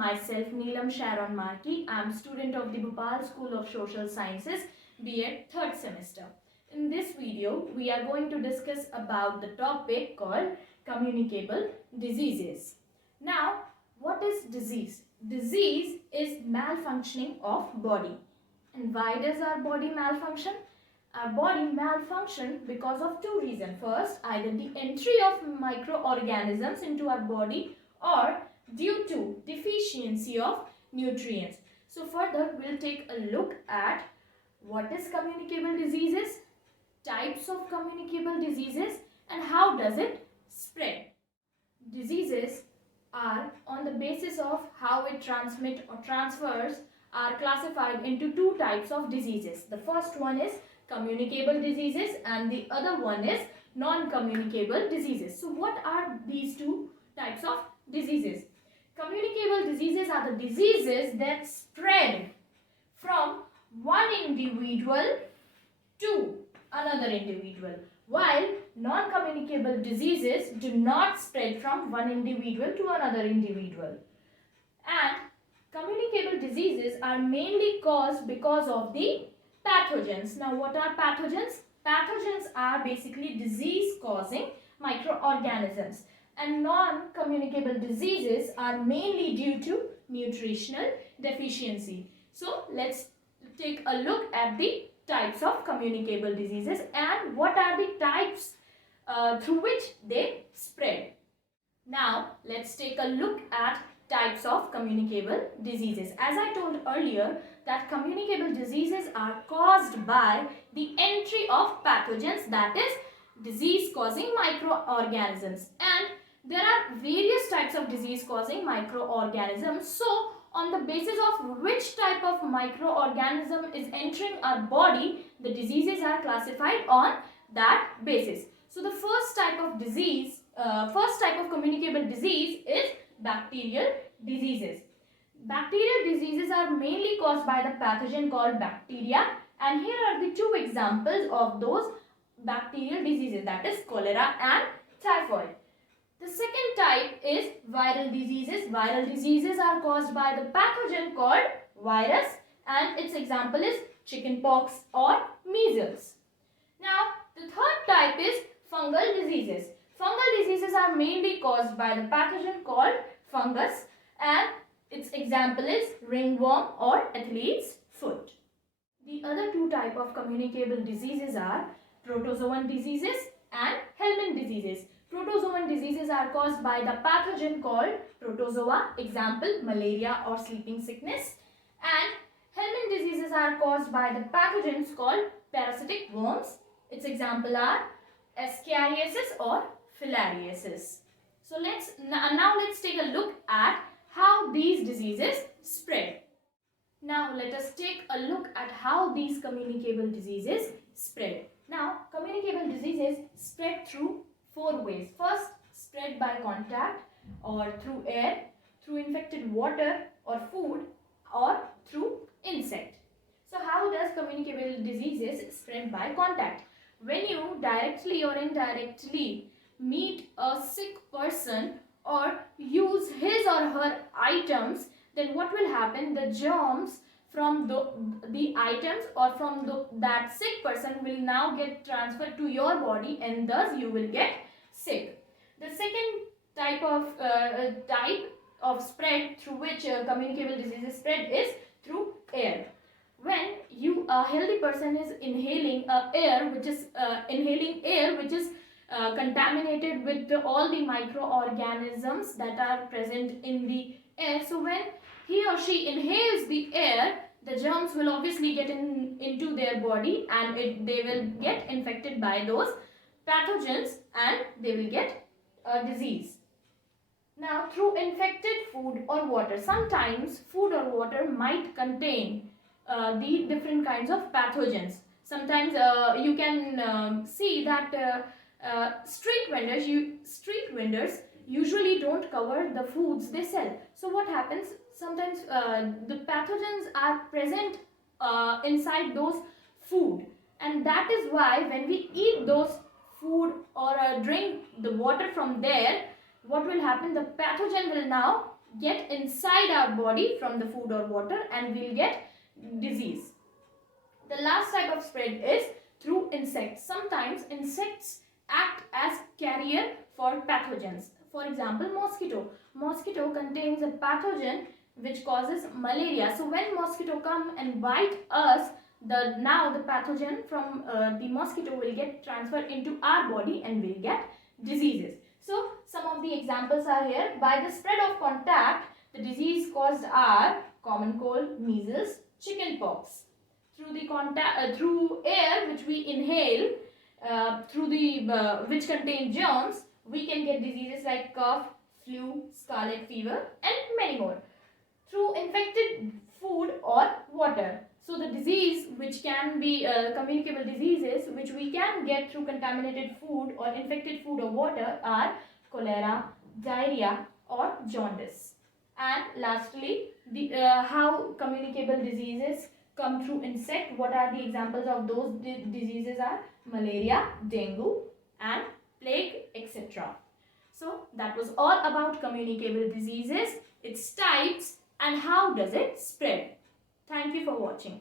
Myself Neelam Sharon Markey. I am student of the Bhopal School of Social Sciences, B.Ed 3rd semester. In this video, we are going to discuss about the topic called communicable diseases. Now, what is disease? Disease is malfunctioning of body. And why does our body malfunction? Our body malfunction because of two reasons. First, either the entry of microorganisms into our body or due to deficiency of nutrients. So further, we'll take a look at what is communicable diseases, types of communicable diseases, and how does it spread. Diseases are on the basis of how it transmits or transfers are classified into two types of diseases. The first one is communicable diseases and the other one is non-communicable diseases. So what are these two types of diseases? Communicable diseases are the diseases that spread from one individual to another individual, while non-communicable diseases do not spread from one individual to another individual. And communicable diseases are mainly caused because of the pathogens. Now, what are pathogens? Pathogens are basically disease-causing microorganisms, and non-communicable diseases are mainly due to nutritional deficiency. So, let's take a look at the types of communicable diseases and what are the types through which they spread. Now, let's take a look at types of communicable diseases. As I told earlier, that communicable diseases are caused by the entry of pathogens, that is disease-causing microorganisms. And there are various types of disease-causing microorganisms. So, on the basis of which type of microorganism is entering our body, the diseases are classified on that basis. So, the first type of disease, first type of communicable disease is bacterial diseases. Bacterial diseases are mainly caused by the pathogen called bacteria, and here are the two examples of those bacterial diseases, that is cholera and typhoid. The second type is viral diseases. Viral diseases are caused by the pathogen called virus, and its example is chickenpox or measles. Now, the third type is fungal diseases. Fungal diseases are mainly caused by the pathogen called fungus, and its example is ringworm or athlete's foot. The other two types of communicable diseases are protozoan diseases and helminth diseases. Protozoan diseases are caused by the pathogen called protozoa, example malaria or sleeping sickness, and helminth diseases are caused by the pathogens called parasitic worms. Its example are Escherichiasis or filariasis. So now let's take a look at how these diseases spread. Now let us take a look at how these communicable diseases spread. Now, communicable diseases spread through four ways. First, spread by contact or through air, through infected water or food, or through insect. So how does communicable diseases spread by contact? When you directly or indirectly meet a sick person or use his or her items, then what will happen? The germs from the items or from that sick person will now get transferred to your body, and thus you will get sick. The second type of spread through which communicable diseases spread is through air. When a healthy person is inhaling air which is contaminated with all the microorganisms that are present in the air, so when he or she inhales the air, the germs will obviously get into their body, and they will get infected by those pathogens and they will get a disease. Now, through infected food or water, sometimes food or water might contain the different kinds of pathogens. Sometimes you can see that street vendors usually don't cover the foods they sell. So what happens? Sometimes the pathogens are present inside those food, and that is why when we eat those food or drink the water from there, what will happen? The pathogen will now get inside our body from the food or water and we'll get disease. The last type of spread is through insects. Sometimes insects act as carrier for pathogens. For example, mosquito. Mosquito contains a pathogen which causes malaria. So when mosquito come and bite us, now the pathogen from the mosquito will get transferred into our body and will get diseases. So some of the examples are here. By the spread of contact, the disease caused are common cold, measles, chicken pox. Through the contact, through air which we inhale, which contain germs, we can get diseases like cough, flu, scarlet fever, and many more. Through infected food or water. So the disease which can be communicable diseases which we can get through contaminated food or infected food or water are cholera, diarrhea, or jaundice. And lastly, how communicable diseases come through insect. What are the examples of those diseases are malaria, dengue, and plague, etc. So that was all about communicable diseases, its types, and how does it spread. Thank you for watching.